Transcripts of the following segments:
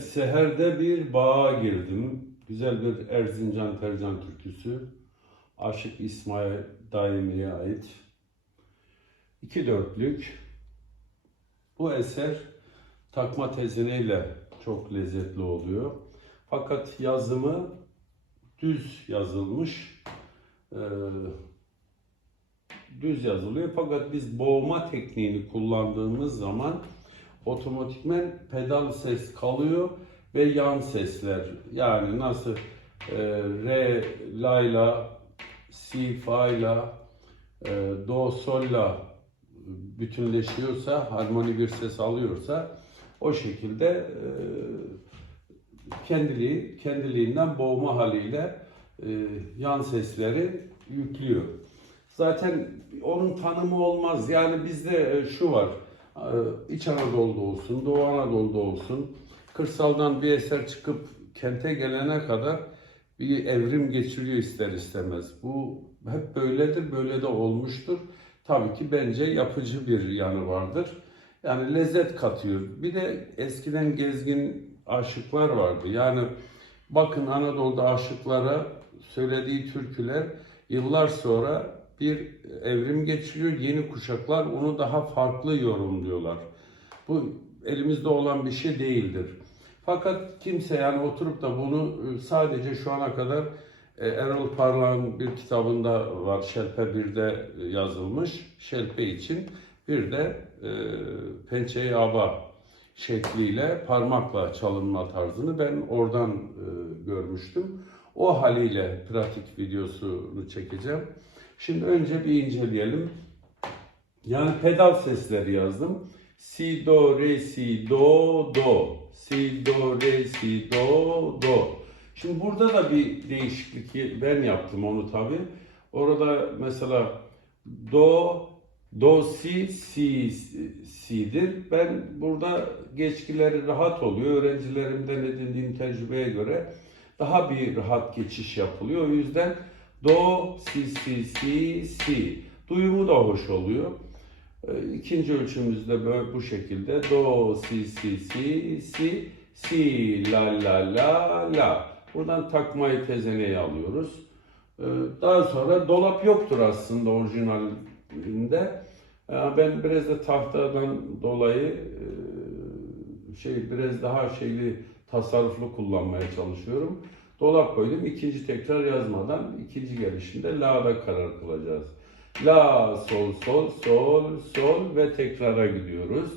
Seher'de bir bağa girdim. Güzel bir Erzincan Tercan türküsü. Aşık İsmail Daimi'ye ait. İki dörtlük. Bu eser takma tezineyle çok lezzetli oluyor. Fakat yazımı düz yazılmış. Ee, düz yazılıyor. Fakat biz boğma tekniğini kullandığımız zaman otomatikmen pedal ses kalıyor ve yan sesler yani nasıl e, re layla si fa'yla e, do sol'la bütünleşiyorsa harmoni bir ses alıyorsa o şekilde e, kendiliği kendiliğinden boğma haliyle e, yan sesleri yüklüyor. Zaten onun tanımı olmaz. Yani bizde e, şu var. E, İç Anadolu'da olsun, Doğu Anadolu'da olsun. Kırsaldan bir eser çıkıp kente gelene kadar bir evrim geçiriyor ister istemez. Bu hep böyledir, böyle de olmuştur. Tabii ki bence yapıcı bir yanı vardır. Yani lezzet katıyor. Bir de eskiden gezgin aşıklar vardı. Yani bakın Anadolu'da aşıklara söylediği türküler yıllar sonra bir evrim geçiriyor. Yeni kuşaklar onu daha farklı yorumluyorlar. Bu elimizde olan bir şey değildir. Fakat kimse yani oturup da bunu e, sadece şu ana kadar e, Erol Parlak'ın bir kitabında var. Şelpe 1'de yazılmış. Şelpe için bir de e, pençe aba şekliyle parmakla çalınma tarzını ben oradan e, görmüştüm. O haliyle pratik videosunu çekeceğim. Şimdi önce bir inceleyelim. Yani pedal sesleri yazdım. Si, do, re, si, do, do. Si, do, re, si, do, do. Şimdi burada da bir değişiklik ben yaptım onu tabi. Orada mesela do, do, si, si, si'dir. Ben burada geçkileri rahat oluyor. Öğrencilerimden edindiğim tecrübeye göre daha bir rahat geçiş yapılıyor. O yüzden do, si, si, si, si. Duyumu da hoş oluyor. Ee, İkinci ölçümüzde böyle bu şekilde do, si, si, si, si, si, la, la, la, la. Buradan takmayı tezeneyi alıyoruz. Ee, Daha sonra dolap yoktur aslında orijinalinde. Ee, Ben biraz da tahtadan dolayı e, şey biraz daha şeyli tasarruflu kullanmaya çalışıyorum. Dolap koydum. İkinci tekrar yazmadan ikinci gelişinde la'da karar kılacağız. La, sol, sol, sol, sol ve tekrara gidiyoruz.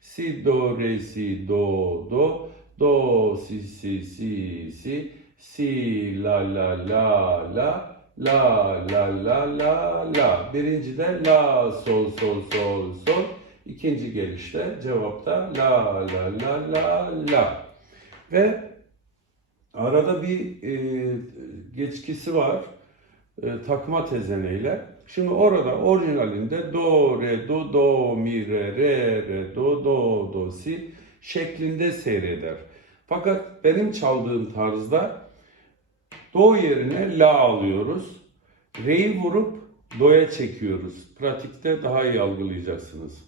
Si, do, re, si, do, do, do, si, si, si, si, si, la, la, la, la, la, la, la, la, la. Birincide la, sol, sol, sol, sol. İkinci gelişte cevapta la, la, la, la, la. Ve arada bir e, geçkisi var e, takma tezeneyle. Şimdi orada orijinalinde do, re, do, do, mi, re, re, re, do, do, do, si şeklinde seyreder. Fakat benim çaldığım tarzda do yerine la alıyoruz. Re'yi vurup do'ya çekiyoruz. Pratikte daha iyi algılayacaksınız.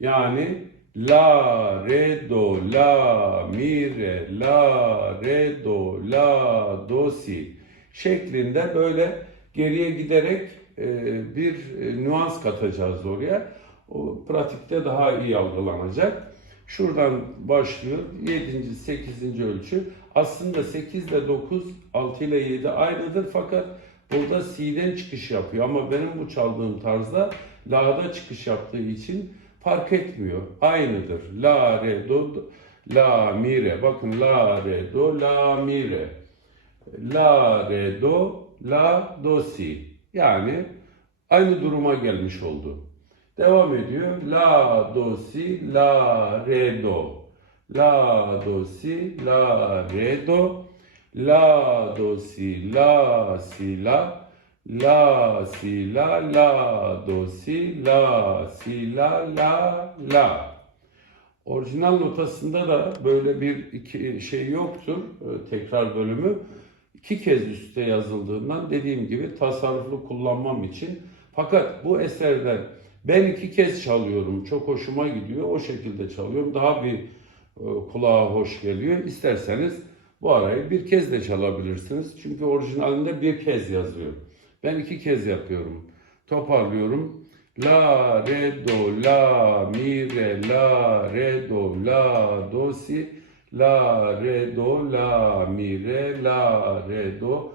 Yani la, re, do, la, mi, re, la, re, do, la, do, si şeklinde böyle geriye giderek e, bir e, nüans katacağız oraya. O pratikte daha iyi algılanacak. Şuradan başlıyor. 7. 8. ölçü. Aslında 8 ile 9, 6 ile 7 aynıdır fakat burada si'den çıkış yapıyor. Ama benim bu çaldığım tarzda la'da çıkış yaptığı için fark etmiyor. Aynıdır. La, re, do, do la, mi, re. Bakın la, re, do, la, mi, re. La, re, do, la, do, si. Yani aynı duruma gelmiş oldu. Devam ediyor. La, do, si, la, re, do. La, do, si, la, re, do. La, do, si, la, si, la. La, si, la, la, do, si, la, si, la, la, la. Orijinal notasında da böyle bir iki şey yoktur, e, tekrar bölümü. iki kez üstte yazıldığından dediğim gibi tasarruflu kullanmam için. Fakat bu eserden ben iki kez çalıyorum, çok hoşuma gidiyor, o şekilde çalıyorum. Daha bir e, kulağa hoş geliyor. İsterseniz bu arayı bir kez de çalabilirsiniz. Çünkü orijinalinde bir kez yazıyor. Ben iki kez yapıyorum. Toparlıyorum. La, re, do, la, mi, re, la, re, do, la, do, si, la, re, do, la, mi, re, la, re, do,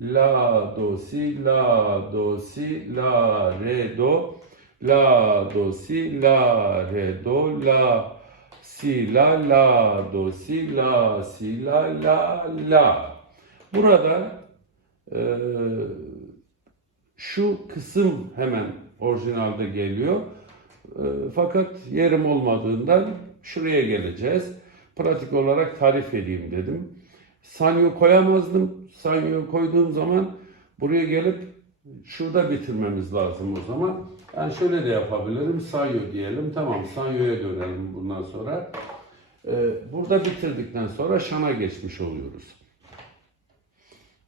la, do, si, la, do, si, la, re, do, la, do, si, la, re, do, la, si, la, la, do, si, la, si, la, la, la. Burada eee şu kısım hemen orijinalde geliyor. E, fakat yerim olmadığından şuraya geleceğiz. Pratik olarak tarif edeyim dedim. Sanyo koyamazdım. Sanyo koyduğum zaman buraya gelip şurada bitirmemiz lazım o zaman. Ben şöyle de yapabilirim. Sanyo diyelim. Tamam Sanyo'ya dönelim bundan sonra. E, burada bitirdikten sonra şana geçmiş oluyoruz.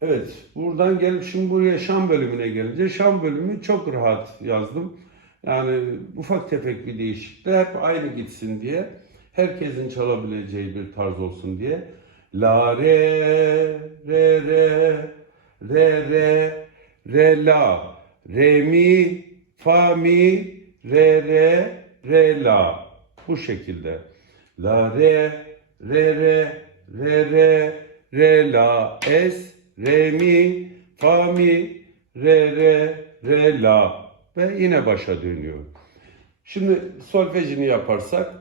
Evet, buradan gelip şimdi buraya Şam bölümüne gelince Şam bölümü çok rahat yazdım. Yani ufak tefek bir değişiklikle hep aynı gitsin diye. Herkesin çalabileceği bir tarz olsun diye. La re re re re re re la re mi fa mi re re re la bu şekilde. La re re re re re re la es re mi fa mi re re re la. Ve yine başa dönüyor. Şimdi solfejini yaparsak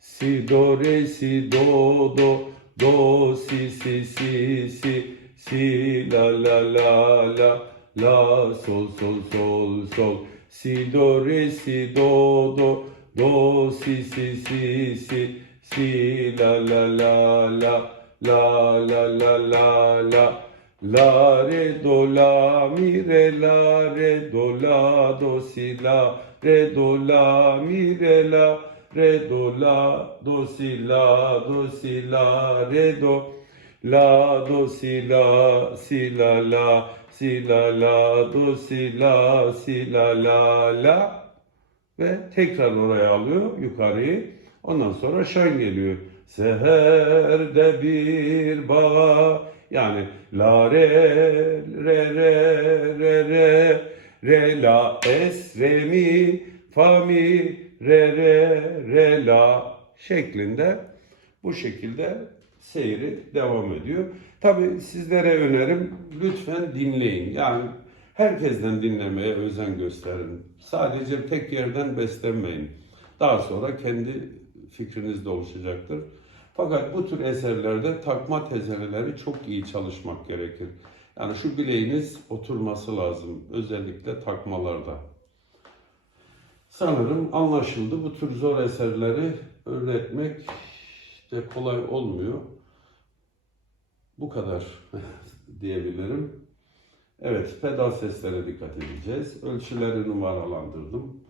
si do re si do do do si si si si si la la la la la sol sol sol sol. Si do re si do do do si si si si si la la la la la la la la la. La re do la mi re la re do la do si la. Re do la mi re la. Re do la do si la do si la. Re do la do si la si la la. Si la la do si la si la la la. Ve tekrar oraya alıyor yukarıyı. Ondan sonra şan geliyor. Seherde bir bağ yani la re re re re re re la es re mi fa mi re re re la şeklinde bu şekilde seyri devam ediyor. Tabi sizlere önerim lütfen dinleyin. Yani herkesten dinlemeye özen gösterin. Sadece tek yerden beslenmeyin. Daha sonra kendi fikriniz de oluşacaktır. Fakat bu tür eserlerde takma tezeneleri çok iyi çalışmak gerekir. Yani şu bileğiniz oturması lazım. Özellikle takmalarda. Sanırım anlaşıldı. Bu tür zor eserleri öğretmek de kolay olmuyor. Bu kadar diyebilirim. Evet, pedal seslere dikkat edeceğiz. Ölçüleri numaralandırdım.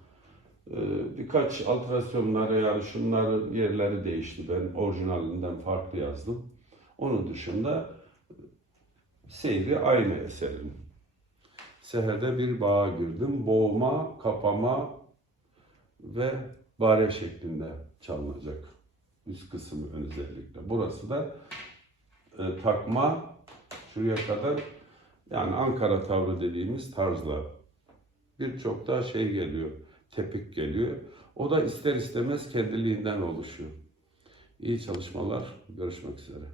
Ee, Birkaç alterasyonlara yani şunların yerleri değişti. Ben orijinalinden farklı yazdım. Onun dışında seyri aynı eserin. Seherde bir bağa girdim. Boğma, kapama ve bare şeklinde çalınacak. Üst kısmı özellikle. Burası da e, takma şuraya kadar yani Ankara tavrı dediğimiz tarzla birçok da şey geliyor, tepik geliyor. O da ister istemez kendiliğinden oluşuyor. İyi çalışmalar, görüşmek üzere.